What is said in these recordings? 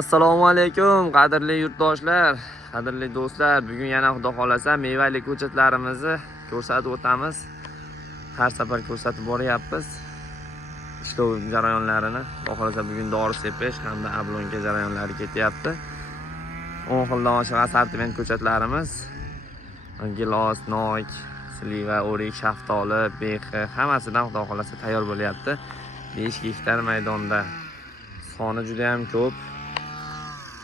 Assalomu alaykum qadrli yurtdoshlar, qadrli do'stlar. Bugun yana xudo xolasa mevali ko'chatlarimizni ko'rsatib o'tamiz. Har safar ko'rsatib boryapmiz ishlov jarayonlarini. Xudo xolasa bugun dori sepish hamda ablonka jarayonlari ketyapti. 10 xildan oshiq assortiment ko'chatlarimiz. Gilos, nok, sliva, o'rik, shaftoli, behi hammasidan xudo xolasa tayyor bo'lyapti. 5 gektar maydonda. Soni juda ham ko'p.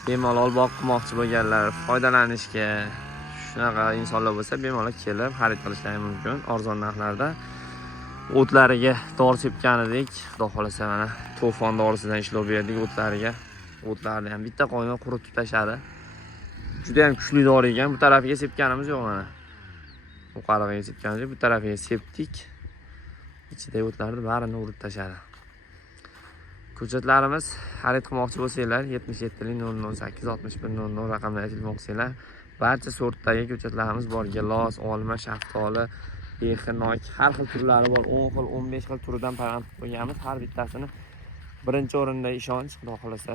Bemalol boqmoqchi bo'lganlar, foydalanishga shunaqa insonlar bo'lsa bemalol kelib xarid qilishlari mumkin arzon narxlarda. O'tlariga dori sepgan edik. Xudo xolasa mana to'fon dorisidan ishlov berdik o'tlariga. O'tlarni ham bitta qo'yma quritib tashladi. Juda ham kuchli dori ekan. Bu tarafiga sepganimiz yo'q mana. Bu qarag'iga sepganimiz, bu tarafiga sepdik. Ichidagi o'tlarni barini urib tashladi. Ko'chatlarimiz xarid qilmoqchi bo'lsanglar 7700086100 raqamlarga telefon qilsanglar barcha sortdagi ko'chatlarimiz bor. Gilos, olma, shaftoli, behi, nok har xil turlari bor. 10 xil, 15 xil turidan payvand qilib qo'yganmiz. Har bittasini birinchi o'rinda ishonch, xudo xolasa.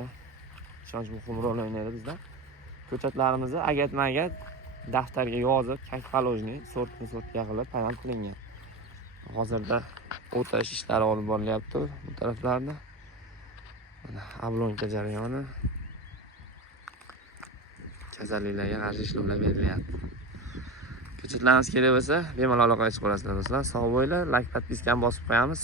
Ishonch muhim rol o'ynaydi bizda. Ko'chatlarimizni agatma-agat daftarga yozib, kak palojni sortga qilib payvand qilingan. Hozirda o'tash ishlari olib borilyapti bu taraflarda. Ablonka jarayoni kasalliklarga qarshi ishlovlar berilyapti. Ko'chatlarimiz kerak bo'lsa bemalol aloqaga chiqib olasizlar do'stlar. Sog' bo'linglar, like, podpiskani bosib qo'yamiz.